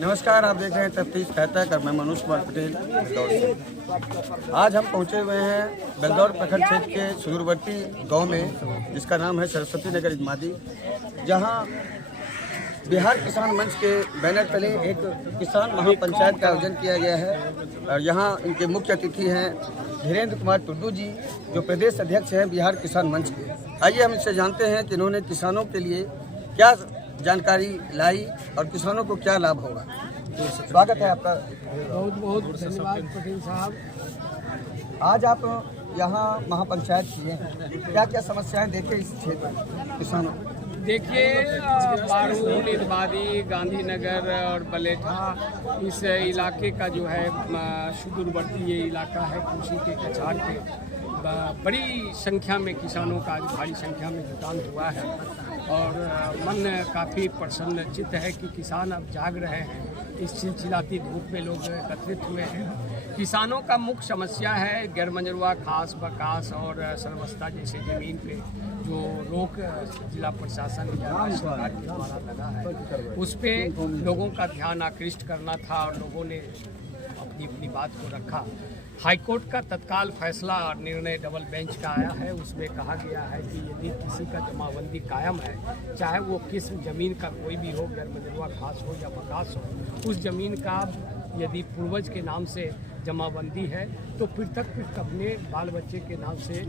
नमस्कार, आप देख रहे हैं तफ्तीश फैतक और मैं मनोज कुमार पटेल बेलदौर से। आज हम पहुंचे हुए हैं बेलदौर प्रखंड क्षेत्र के सुदूरवर्ती गांव में, जिसका नाम है सरस्वती नगर इजमादी, जहां बिहार किसान मंच के बैनर तले एक किसान महापंचायत का आयोजन किया गया है। और यहां इनके मुख्य अतिथि हैं धीरेन्द्र कुमार टुड्डू जी, जो प्रदेश अध्यक्ष हैं बिहार किसान मंच के। आइए हम इनसे जानते हैं कि इन्होंने किसानों के लिए क्या जानकारी लाई और किसानों को क्या लाभ होगा। स्वागत है आपका। बहुत बहुत धन्यवाद पटेल साहब। आज आप यहाँ महापंचायत किए हैं, क्या क्या समस्याएं देखे इस क्षेत्र में किसानों? देखिए, बारूद, इदवादी, गांधीनगर और बलेठा, इस इलाके का जो है सुदूरवर्ती ये इलाका है, कृषि के कछाड़ पे बड़ी संख्या में किसानों का आज भारी संख्या में जुटान हुआ है और मन काफ़ी प्रसन्नचित्त है कि किसान अब जाग रहे हैं। इस चिलचिलाती धूप में लोग एकत्रित हुए हैं। किसानों का मुख्य समस्या है गैरमंजरवा, खास बकास और सरवस्ता जैसे ज़मीन पे जो रोक जिला प्रशासन या राज्य सरकार के द्वारा लगा है, उस पर लोगों का ध्यान आकृष्ट करना था और लोगों ने अपनी अपनी बात को रखा। हाईकोर्ट का तत्काल फैसला और निर्णय डबल बेंच का आया है। उसमें कहा गया है कि यदि किसी का जमाबंदी कायम है, चाहे वो किस ज़मीन का कोई भी हो, गैरमंजरवा, खास हो या बकास हो, उस ज़मीन का यदि पूर्वज के नाम से जमाबंदी है तो पृथक अपने बाल बच्चे के नाम से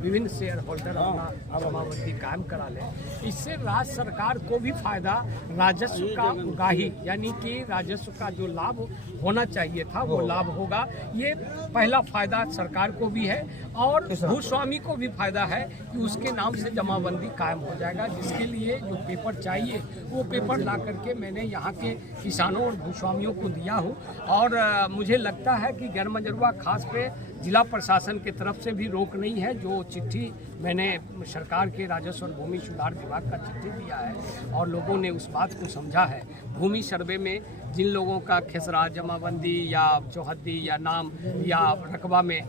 विभिन्न शेयर होल्डर अपना जमाबंदी कायम करा लें। इससे राज्य सरकार को भी फायदा, राजस्व का उगाही यानी कि राजस्व का जो लाभ होना चाहिए था वो लाभ होगा। ये पहला फायदा सरकार को भी है और भूस्वामी को भी फायदा है कि उसके नाम से जमाबंदी कायम हो जाएगा। जिसके लिए जो पेपर चाहिए वो पेपर ला करके मैंने यहाँ के किसानों और भूस्वामियों को दिया हूँ और मुझे लगता है कि गैरमंजरवा खास पे जिला प्रशासन की तरफ से भी रोक नहीं है। जो चिट्ठी मैंने सरकार के राजस्व और भूमि सुधार विभाग का चिट्ठी दिया है और लोगों ने उस बात को समझा है। भूमि सर्वे में जिन लोगों का खेसरा, जमाबंदी या चौहद्दी या नाम या रकबा में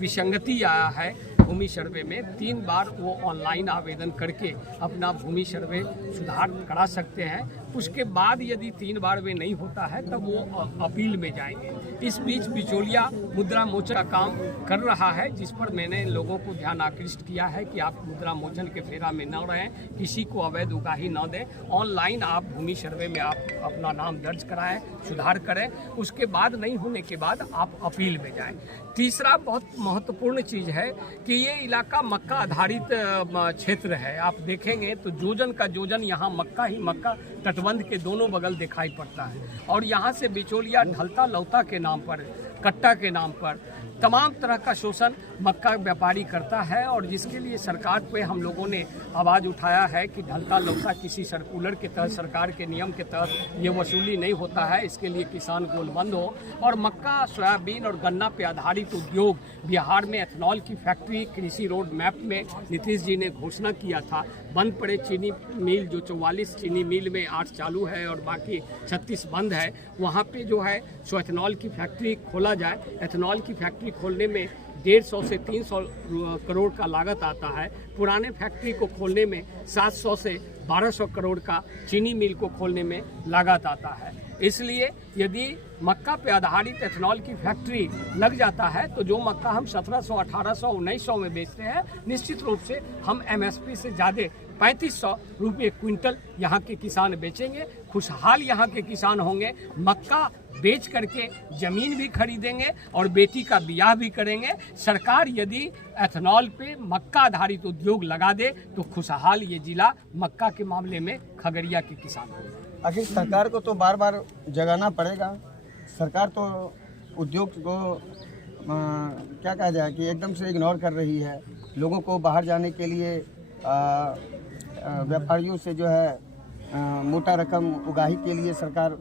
विसंगति आया है, भूमि सर्वे में 3 बार वो ऑनलाइन आवेदन करके अपना भूमि सर्वे सुधार करा सकते हैं। उसके बाद यदि 3 बार में नहीं होता है तब वो अपील में जाएंगे। इस बीच बिचौलिया मुद्रा मोचन का काम कर रहा है, जिस पर मैंने लोगों को ध्यान आकृष्ट किया है कि आप मुद्रा मोचन के फेरा में न रहें, किसी को अवैध उगाही न दें। ऑनलाइन आप भूमि सर्वे में आप अपना नाम दर्ज कराएं, सुधार करें। उसके बाद नहीं होने के बाद आप अपील में जाएं। तीसरा बहुत महत्वपूर्ण चीज़ है कि ये इलाका मक्का आधारित क्षेत्र है। आप देखेंगे तो जोजन का जोजन यहाँ मक्का ही मक्का तटबंध के दोनों बगल दिखाई पड़ता है और यहाँ से बिचौलिया ढलता लौता के नाम पर, कट्टा के नाम पर तमाम तरह का शोषण मक्का व्यापारी करता है और जिसके लिए सरकार पे हम लोगों ने आवाज़ उठाया है कि ढलता लौता किसी सर्कुलर के तहत, सरकार के नियम के तहत ये वसूली नहीं होता है। इसके लिए किसान गोलबंद हो और मक्का, सोयाबीन और गन्ना पे आधारित उद्योग, बिहार में एथनॉल की फैक्ट्री कृषि रोड मैप में नीतीश जी ने घोषणा किया था। बंद पड़े चीनी मिल, जो 44 चीनी मिल में 8 चालू है और बाकी 36 बंद है, वहाँ पे जो है सो एथनॉल की फैक्ट्री खोला जाए। एथनॉल की फैक्ट्री खोलने में 150 से 300 करोड़ का लागत आता है। पुराने फैक्ट्री को खोलने में 700 से 1200 करोड़ का चीनी मिल को खोलने में लागत आता है। इसलिए यदि मक्का पे आधारित एथनॉल की फैक्ट्री लग जाता है तो जो मक्का हम 1700, 1800, 1900 में बेचते हैं, निश्चित रूप से हम MSP से ज़्यादा 3500 रुपये क्विंटल यहाँ के किसान बेचेंगे। खुशहाल यहाँ के किसान होंगे, मक्का बेच करके ज़मीन भी खरीदेंगे और बेटी का ब्याह भी करेंगे। सरकार यदि एथनॉल पे मक्का आधारित उद्योग लगा दे तो खुशहाल ये जिला मक्का के मामले में खगड़िया के किसान होंगे। आखिर सरकार को तो बार बार जगाना पड़ेगा। सरकार तो उद्योग को क्या कहा जाए कि एकदम से इग्नोर कर रही है। लोगों को बाहर जाने के लिए व्यापारियों से जो है मोटा रकम उगाही के लिए सरकार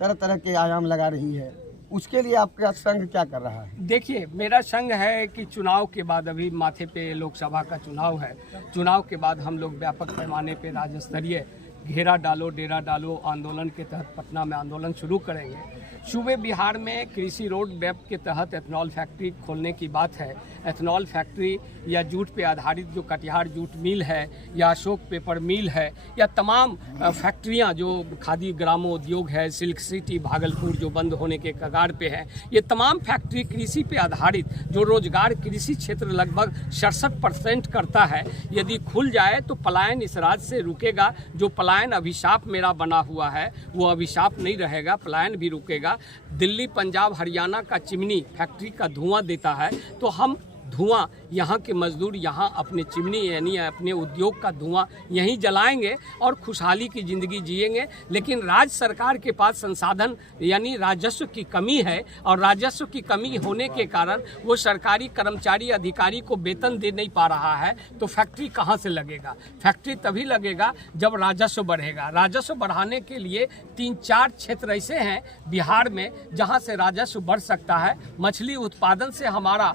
तरह तरह के आयाम लगा रही है। उसके लिए आपका संघ क्या कर रहा है? देखिए, मेरा संघ है कि चुनाव के बाद, अभी माथे पे लोकसभा का चुनाव है, चुनाव के बाद हम लोग व्यापक पैमाने पे राज्य स्तरीय घेरा डालो डेरा डालो आंदोलन के तहत पटना में आंदोलन शुरू करेंगे। सूबे बिहार में कृषि रोड मैप के तहत एथनॉल फैक्ट्री खोलने की बात है। एथनॉल फैक्ट्री या जूट पे आधारित जो कटिहार जूट मिल है या अशोक पेपर मिल है या तमाम फैक्ट्रियां जो खादी ग्रामोद्योग है, सिल्क सिटी भागलपुर जो बंद होने के कगार पे है, ये तमाम फैक्ट्री कृषि पे आधारित जो रोजगार कृषि क्षेत्र लगभग 67% करता है, यदि खुल जाए तो पलायन इस राज्य से रुकेगा। जो पलायन अभिशाप मेरा बना हुआ है वो अभिशाप नहीं रहेगा, पलायन भी रुकेगा। दिल्ली पंजाब हरियाणा का चिमनी फैक्ट्री का धुआं देता है तो हम धुआं यहाँ के मजदूर यहाँ अपने चिमनी यानी अपने उद्योग का धुआं यहीं जलाएंगे और खुशहाली की ज़िंदगी जिएंगे। लेकिन राज्य सरकार के पास संसाधन यानी राजस्व की कमी है और राजस्व की कमी होने के कारण वो सरकारी कर्मचारी अधिकारी को वेतन दे नहीं पा रहा है। तो फैक्ट्री कहाँ से लगेगा? फैक्ट्री तभी लगेगा जब राजस्व बढ़ेगा। राजस्व बढ़ाने के लिए 3-4 क्षेत्र ऐसे हैं बिहार में जहाँ से राजस्व बढ़ सकता है। मछली उत्पादन से हमारा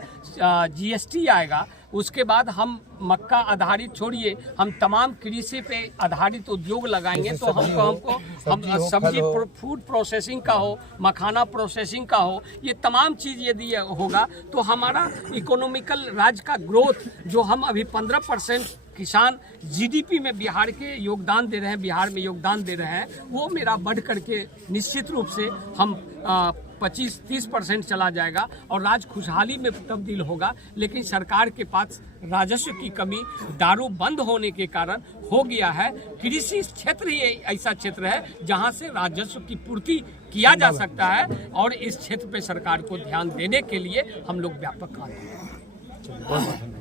GST आएगा, उसके बाद हम मक्का आधारित छोड़िए, हम तमाम कृषि पे आधारित उद्योग लगाएंगे तो हमको सब्जी फूड प्रोसेसिंग का हो, मखाना प्रोसेसिंग का हो, ये तमाम चीज़ यदि होगा तो हमारा इकोनॉमिकल राज्य का ग्रोथ जो हम अभी 15% किसान GDP में बिहार के योगदान दे रहे हैं, बिहार में योगदान दे रहे हैं, वो मेरा बढ़ करके निश्चित रूप से हम 25-30% चला जाएगा और राज्य खुशहाली में तब्दील होगा। लेकिन सरकार के पास राजस्व की कमी दारू बंद होने के कारण हो गया है। कृषि क्षेत्र ही ऐसा क्षेत्र है जहां से राजस्व की पूर्ति किया जा सकता है और इस क्षेत्र पे सरकार को ध्यान देने के लिए हम लोग व्यापक कार्य करेंगे।